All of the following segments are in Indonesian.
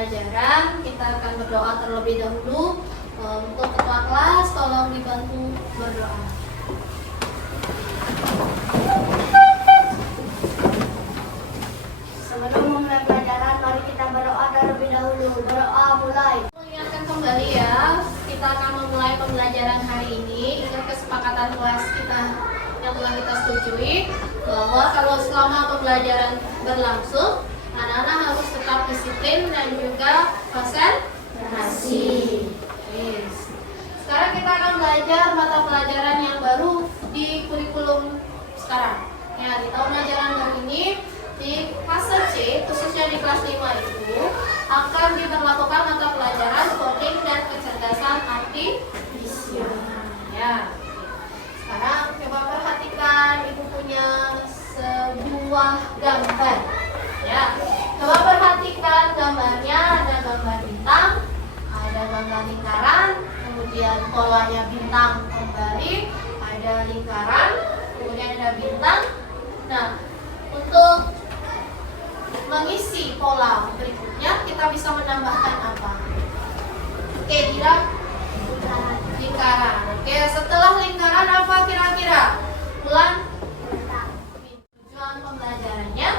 pembelajaran. Kita akan berdoa terlebih dahulu. Untuk ketua kelas, tolong dibantu berdoa. Sebelum memulai pelajaran, mari kita berdoa terlebih dahulu. Berdoa mulai. Mengingatkan kembali ya, kita akan memulai pembelajaran hari ini. Ingat kesepakatan kelas kita yang telah kita setujui, bahwa kalau selama pembelajaran berlangsung, anak-anak harus tetap disiplin dan juga konsentrasi. Sekarang kita akan belajar mata pelajaran yang baru di kurikulum sekarang. Ya, di tahun ajaran baru ini, di fase C, khususnya di kelas 5 itu, akan diberlakukan mata pelajaran coding dan kecerdasan artifisial. Ya. Sekarang coba perhatikan, ibu punya sebuah gambar. Ya, coba perhatikan gambarnya, ada gambar bintang, ada gambar lingkaran, kemudian polanya bintang kembali, ada lingkaran, kemudian ada bintang. Nah, untuk mengisi pola berikutnya, kita bisa menambahkan apa? Oke, lingkaran. Oke, setelah lingkaran apa kira-kira? Ulang. Tujuan pembelajarannya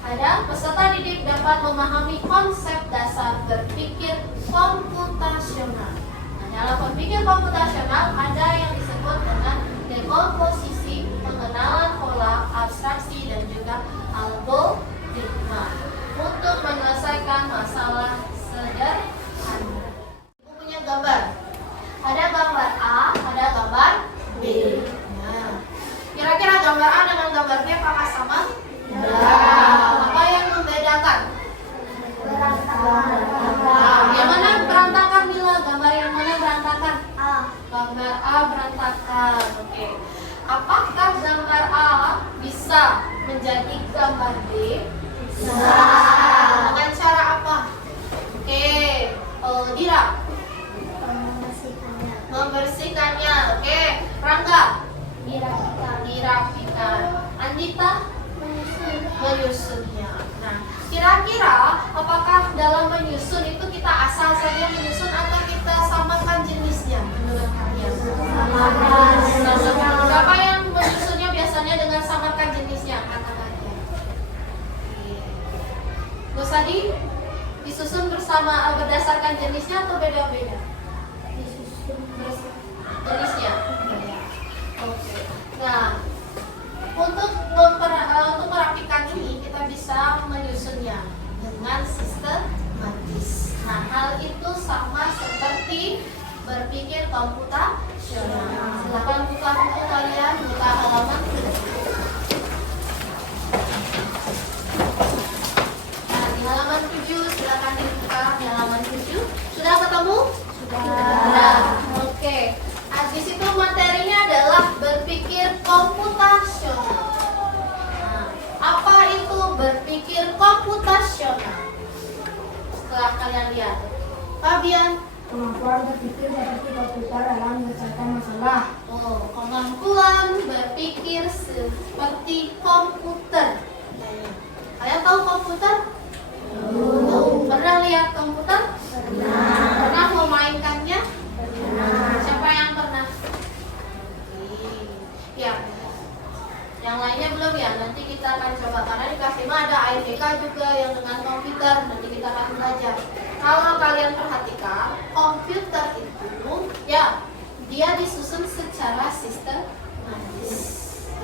ada peserta didik dapat memahami konsep dasar berpikir komputasional. Nah, dalam berpikir komputasional ada yang disebut dengan dekomposisi, pengenalan pola, abstraksi, dan juga algoritma untuk menyelesaikan masalah sederhana. Ibu punya gambar. Ada gambar A, ada gambar B. Nah, kira-kira gambar A dengan gambar B apakah sama? Apa yang membedakan? Yang mana berantakan, Mila? Gambar yang mana berantakan? Gambar A berantakan. Oke. Apakah gambar A bisa menjadi gambar B? Bisa. Dengan cara apa? Oke. Dira. Membersihkannya. Oke. Rangga. Dirapikan. Andita. Menyusunnya. Nah, kira-kira apakah dalam menyusun itu kita asal saja menyusun atau kita samakan jenisnya menurut kalian? Samakan. Siapa yang menyusunnya biasanya dengan samakan jenisnya? Katakan ya. Gus Adi, disusun bersama berdasarkan jenisnya atau beda-beda? Disusun jenisnya. Oke. Nah, untuk merapikan ini kita bisa menyusunnya dengan sistematis. Nah, hal itu sama seperti berpikir komputasional. Silakan buka buku kalian, buka halaman 7. Nah, di halaman 7 silakan dibuka di halaman 7. Sudah ketemu? Sudah. Oke. Nah, di situ materinya adalah berpikir komputasional. Apa itu berpikir komputasional? Setelah kalian lihat, Fabian, Kemampuan berpikir seperti komputer dalam menyelesaikan masalah. Kemampuan berpikir seperti komputer. Kalian tahu komputer? Pernah lihat komputer? Pernah memainkannya? Siapa yang pernah? Ya. Yang lainnya belum ya, nanti kita akan coba. Karena di kelas 5 ada IPK juga yang dengan komputer. Nanti kita akan belajar. Kalau kalian perhatikan, komputer itu ya, dia disusun secara sistematis.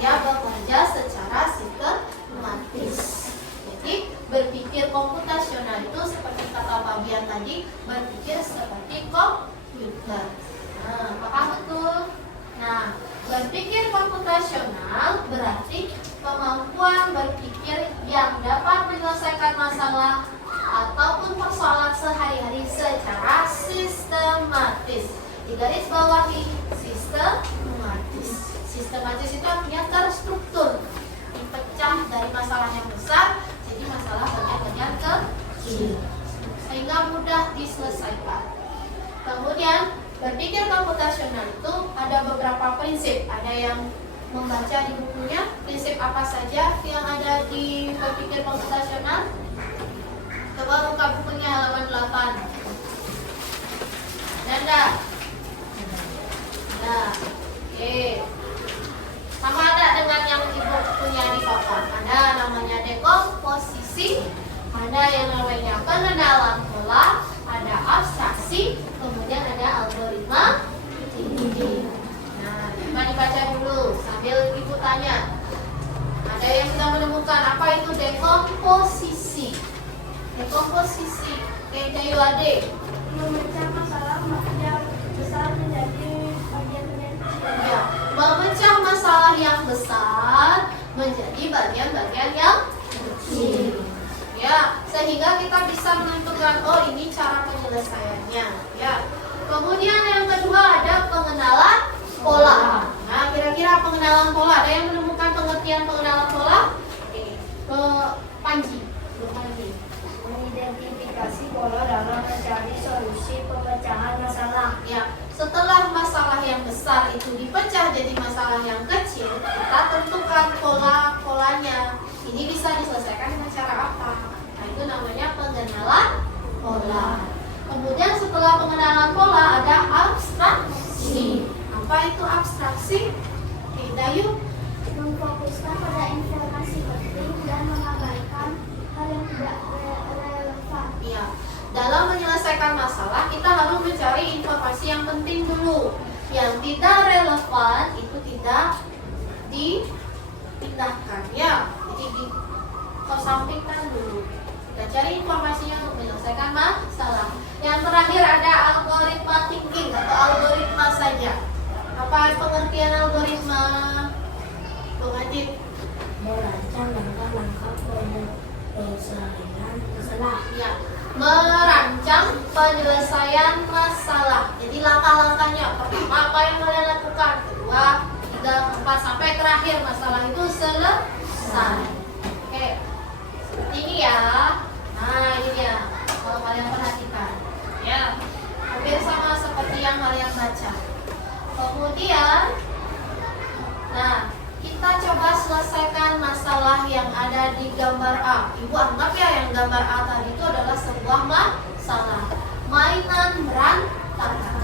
Dia bekerja secara sistematis. Jadi berpikir komputasional itu seperti kata Fabian tadi, berpikir seperti komputer. Nah, apakah betul? Nah, berpikir komputasional berarti kemampuan berpikir yang dapat menyelesaikan masalah ataupun persoalan sehari-hari secara sistematis. Di garis bawahi sistematis. Sistematis itu artinya terstruktur, dipecah dari masalah yang besar jadi masalah bagian-bagian kecil sehingga mudah diselesaikan. Kemudian berpikir komputasional itu ada beberapa prinsip. Ada yang membaca di bukunya prinsip apa saja yang ada di berpikir komputasional. Coba buka bukunya halaman 8. Ada enggak? Nah, oke. Sama ada dengan yang ibu punya di papan. Ada namanya dekomposisi, ada yang namanya pengenalan pola, ada abstraksi, kemudian ada algoritma tinggi. Nah, coba dibaca dulu sambil ibu tanya. Ada yang sudah menemukan apa itu dekomposisi? Dekomposisi, kayak kayu ade. Memecah masalah yang besar menjadi bagian-bagian kecil. Ya, memecah masalah yang besar menjadi bagian-bagian yang kecil. Ya, sehingga kita bisa menentukan oh ini cara penyelesaiannya. Ya. Kemudian yang kedua ada pengenalan pola. Nah, kira-kira pengenalan pola ada yang menemukan pengertian pengenalan pola? Oke. Ke Panji. Bu Panji. Mengidentifikasi pola dalam mencari solusi pemecahan masalah. Ya, setelah masalah yang besar itu dipecah jadi masalah yang kecil, kita tentukan pola-polanya. Ini bisa diselesaikan dengan cara apa? Nah, itu namanya pengenalan pola. Kemudian setelah pengenalan pola ada abstraksi. Apa itu abstraksi? Oke, Dayu. Memfokuskan pada informasi penting dan mengabaikan hal yang tidak relevan. Ya, dalam menyelesaikan masalah kita harus mencari informasi yang penting dulu. Yang tidak relevan itu tidak dipindahkan ya. Jadi dikesampingkan dulu. Kita cari informasinya untuk menyelesaikan masalah. Yang terakhir ada algoritma thinking atau algoritma saja. Apa pengertian algoritma? Bung Adit. Merancang langkah-langkah penyelesaian masalah. Ya, merancang penyelesaian masalah. Jadi langkah-langkahnya pertama apa yang kalian lakukan, kedua, tiga, empat sampai terakhir masalah itu selesai. Oke, seperti ini ya. Nah ini dia kalau kalian perhatikan. Ya, hampir sama seperti yang kalian baca. Kemudian, nah kita coba selesaikan masalah yang ada di gambar A. Ibu anggap ya yang gambar A tadi itu adalah sebuah masalah. Mainan berantakan.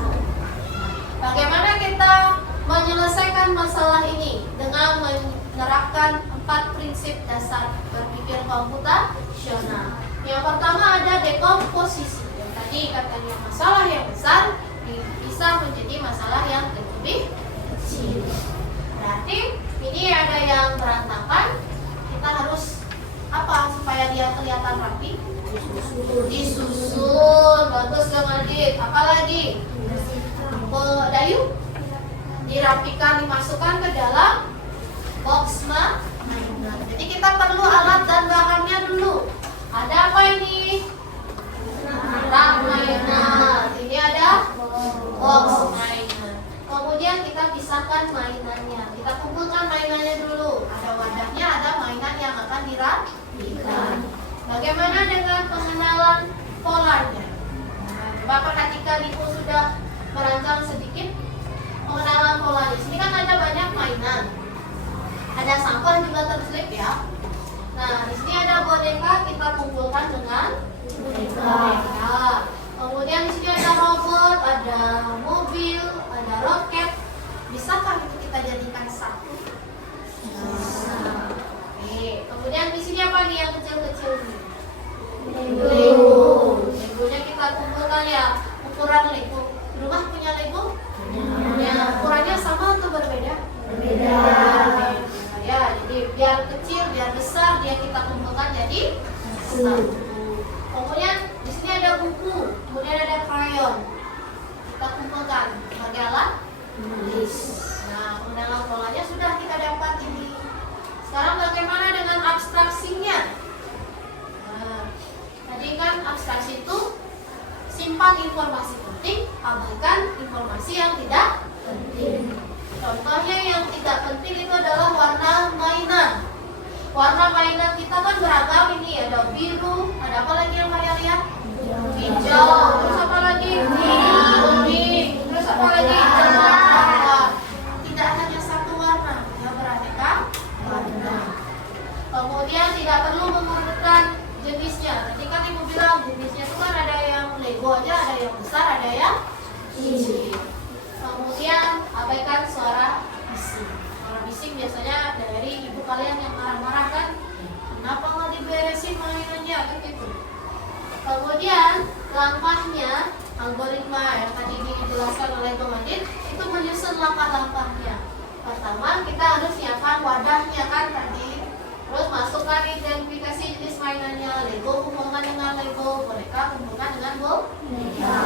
Bagaimana kita menyelesaikan masalah ini? Dengan menerapkan 4 prinsip dasar berpikir komputasional. Yang pertama ada dekomposisi. Yang tadi katanya masalah yang besar bisa menjadi masalah yang lebih kecil. Berarti ini ada yang berantakan, kita harus apa supaya dia kelihatan rapi? Disusun. Bagus Bang Adit. Apalagi? Dayu? Dirapikan, dimasukkan ke dalam box mainan. Jadi kita perlu alat dan bahannya dulu. Ada apa ini? Rak mainan. Ini ada box mainan. Kemudian kita pisahkan mainannya. Kita kumpulkan mainannya dulu. Ada wadahnya, ada mainan yang akan dirapikan. Bagaimana dengan pengenalan polanya? Coba perhatikan, ibu sudah merancang sedikit pengenalan pola. Di sini kan ada banyak mainan. Ada sampah juga terselip ya. Nah, di sini ada boneka, kita kumpulkan dengan boneka. Kemudian di sini ada robot, ada mobil, ada roket. Bisakah itu kita jadikan satu? Bisa. Oke. Kemudian di sini apa nih yang kecil-kecil nih? Lego. Legonya kita kumpulkan ya. Ukuran Lego. Di rumah punya Lego? Ya. Ukurannya sama atau berbeda? Berbeda. Ya, jadi biar kecil, biar besar dia kita kumpulkan jadi satu. Kemudian di sini ada buku, kemudian ada krayon. Kita kumpulkan sebagai alat tulis. Nah, pengenalan polanya sudah kita dapat ini. Sekarang bagaimana dengan abstraksinya? Nah, tadi kan abstraksi itu simpan informasi penting, abaikan informasi yang tidak penting. Contohnya yang tidak penting itu adalah warna mainan. Warna mainan kita kan beragam ini, ada biru, ada apa lagi yang kalian lihat? Hijau, terus apa lagi? Kuning, terus apa lagi? Merah. Tidak hanya satu warna, ya beraneka warna. Kemudian tidak perlu mengurutkan jenisnya. Tadi kan ibu bilang jenisnya itu kan ada yang Lego aja, ada yang besar, ada yang Kemudian abaikan suara bising. Suara bising biasanya dari ibu kalian yang marah-marah kan, kenapa nggak diberesin mainannya begitu. Kemudian langkahnya, algoritma yang tadi dijelaskan oleh Bang Adit itu menyusun langkah-langkahnya. Pertama kita harus siapkan wadahnya kan tadi. Terus masukkan identifikasi jenis mainannya, Lego kumpulkan dengan Lego, boneka kumpulkan dengan boneka.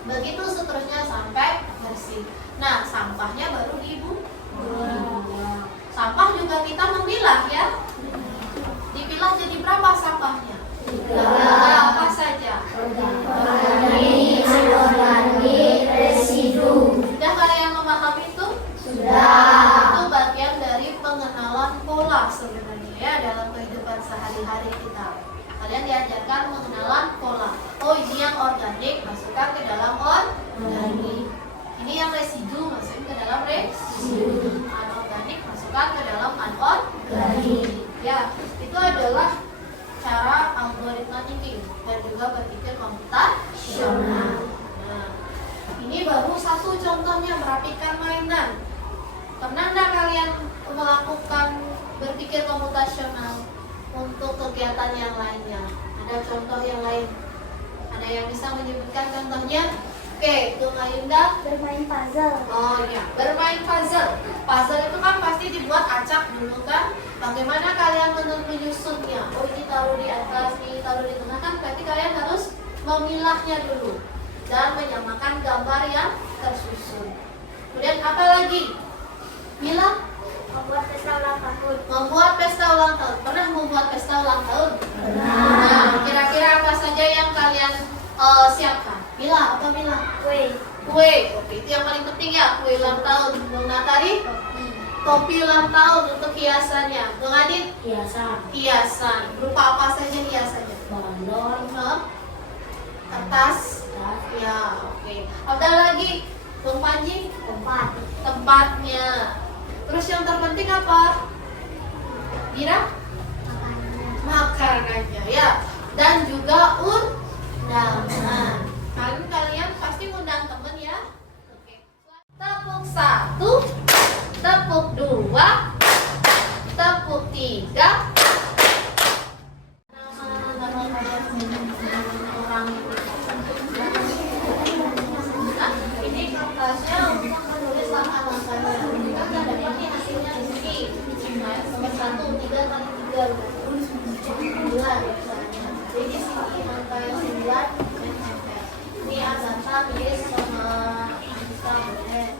Begitu seterusnya sampai bersih. Nah, sampahnya baru dibuang. Sampah juga kita memilah ya. Dipilah jadi berapa sampahnya? Ada apa saja? Organik, anorganik, residu. Sudah kalian memahami itu? Sudah. Itu bagian dari pengenalan pola sebenarnya ya dalam kehidupan sehari-hari kita. Kalian diajarkan pengenalan pola. Oh, ini yang organik masukkan ke dalam organik. Ini yang residu masukkan ke dalam residu. Anorganik masukkan ke dalam anorganik. Ya, itu adalah cara algoritma thinking dan juga berpikir komputasional. Nah, ini baru satu contohnya merapikan mainan. Pernah nggak kalian melakukan berpikir komputasional untuk kegiatan yang lainnya? Ada contoh yang lain? Ada yang bisa menyebutkan contohnya? Oke, Bung Ayunda. Bermain puzzle. Oh iya, bermain puzzle. Puzzle itu kan pasti dibuat acak dulu kan? Bagaimana kalian menyusunnya? Oh, ini taruh di atas, ini taruh di tengah kan? Berarti kalian harus memilahnya dulu dan menyamakan gambar yang tersusun. Kemudian apa lagi? Milah? Membuat pesta ulang tahun. Membuat pesta ulang tahun. Pernah membuat pesta ulang tahun? Pernah. Nah, kira-kira apa saja yang kalian siapkan? Milah, apa milah? Kue. Kue. Oke, itu yang paling penting ya, kue ulang tahun. Bung Natari? Topi ulang tahun untuk hiasannya. Bung Adit? Hiasan. Hiasan. Berupa apa saja hiasannya? Balon. Kertas. Ya, oke. Ada lagi? Bung Panji? Tempat. Tempatnya. Terus yang terpenting apa? Kira? Makanannya ya. Dan juga undangan. Kan kalian pasti undang temen ya. Oke. Tepuk 1, tepuk 2, tepuk 3. Orang ini kertasnya untuk menulis langkah-langkahnya. Kita nggak dapat hasilnya di sini. Nomor 1, 3 kali 3 9 misalnya. Jadi sini angka yang 9 ini Azanta tulis sama Anissa boleh.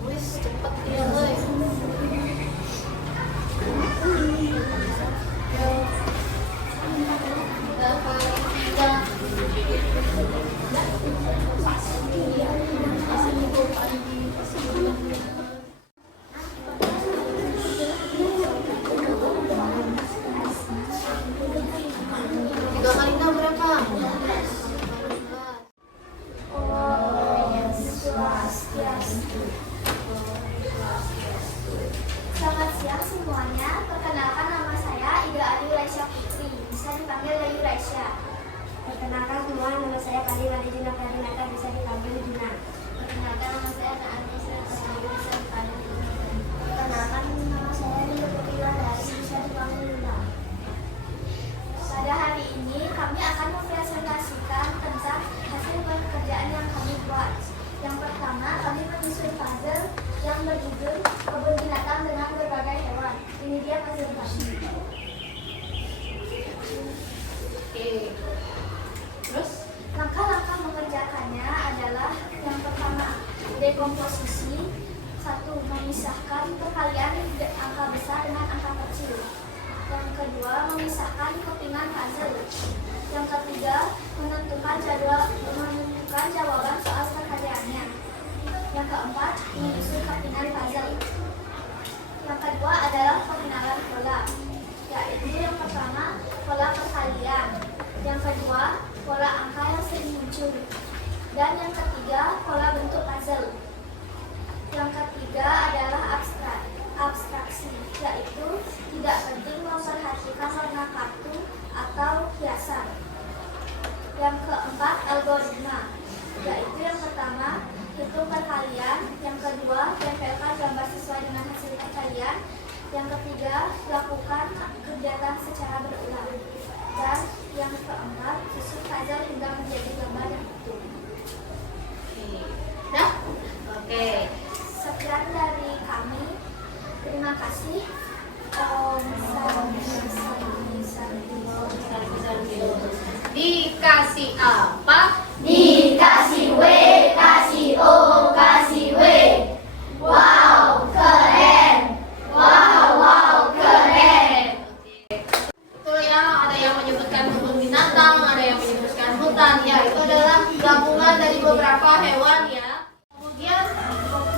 Tulis cepet dia boy. Udah kali 3. Tiga kali 6 berapa? Selamat siang semuanya. Perkenalkan nama saya Ida Ayu Raisya Putri. Bisa dipanggil Ayu Raisya. Perkenalkan semua, nama saya Kali Juna Kadinata. Bisa dipanggil Juna. Perkenalkan nama saya Anissa. Bisa dipanggil Juna. Perkenalkan nama saya Rindu Putila dari. Bisa dipanggil Luna. Pada hari ini kami akan mempresentasikan tentang hasil pekerjaan yang kami buat. Yang pertama, kami menyusun puzzle yang berjudul Kebun Binatang dengan Berbagai Hewan. Ini dia puzzle kami. Oke. Terus Langkah-langkah mengerjakannya adalah yang pertama, dekomposisi. 1. Memisahkan perkalian angka besar dengan angka kecil. Yang kedua, memisahkan kepingan puzzle. Yang ketiga, menentukan jawaban soal perkaryaannya. Yang keempat, menyusun kepingan puzzle. Yang kedua adalah pengenalan pola, yaitu yang pertama pola perkalian, yang kedua pola angka yang sering muncul, dan yang ketiga pola bentuk puzzle. Yang ketiga adalah abstraksi, yaitu tidak penting memperhatikan warna kartu atau hiasan. Yang keempat, algoritma, yaitu yang pertama, hitung perkalian, yang kedua, tempelkan gambar sesuai dengan hasil perkalian, yang ketiga, lakukan kegiatan secara berulang, dan yang keempat, susun puzzle hingga menjadi gambar yang utuh. Dah? Oke. Sekian dari kami. Terima kasih. Om Santi Santi Santi. Dikasih apa? Dikasih W, kasih O, kasih W. Wow, keren. Wow, keren. Itu ya, ada yang menyebutkan kebun binatang, ada yang menyebutkan hutan. Ya, itu adalah gabungan dari beberapa hewan ya. Kemudian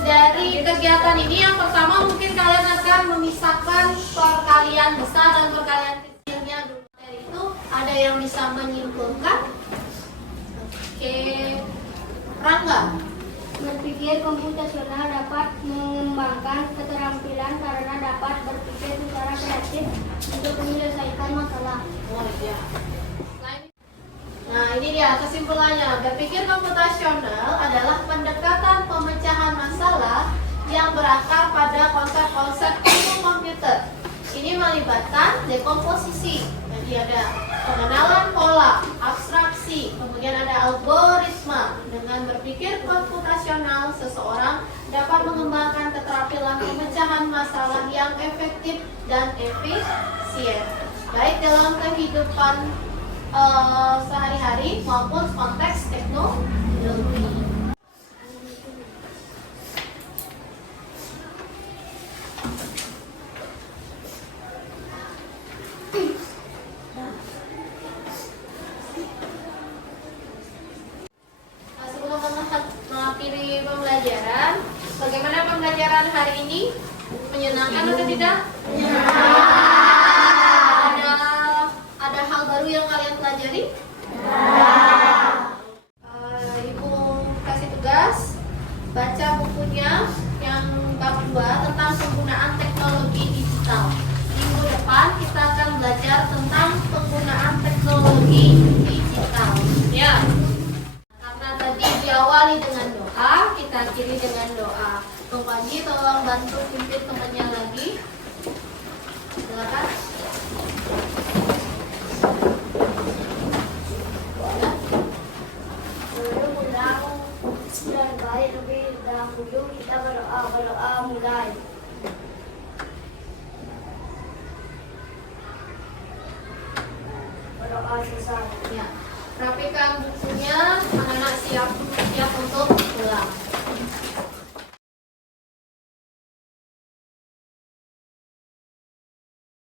dari kegiatan ini yang pertama mungkin kalian akan memisahkan perkalian besar dan perkalian kecilnya dulu. Dari itu ada yang bisa menyimpulkan. Oke, Rangga. Berpikir komputasional dapat mengembangkan keterampilan karena dapat berpikir secara kreatif untuk menyelesaikan masalah. Oh iya. Nah ini dia kesimpulannya. Berpikir komputasional adalah pendekatan pemecahan masalah yang berakar pada konsep-konsep ilmu komputer. Ini melibatkan dekomposisi. Jadi ada pengenalan pola, abstraksi, kemudian ada algoritma. Dengan berpikir komputasional, seseorang dapat mengembangkan keterampilan pemecahan masalah yang efektif dan efisien, baik dalam kehidupan sehari-hari maupun konteks teknologi. Nah, sebelum mengakhiri pembelajaran, bagaimana pembelajaran hari ini? Menyenangkan atau tidak? Ada hal baru yang kalian pelajari? Ibu kasih tugas baca bukunya yang bab 2 tentang penggunaan teknologi digital. Minggu depan kita akan belajar tentang penggunaan teknologi digital. Ya. Karena tadi diawali dengan doa, kita akhiri dengan doa. Bung Panji tolong bantu pimpin temannya lagi. Silakan. Baik, lebih dahulu kita berdoa mulai. Berdoa selesai. Ya. Rapikan bukunya, anak-anak siap untuk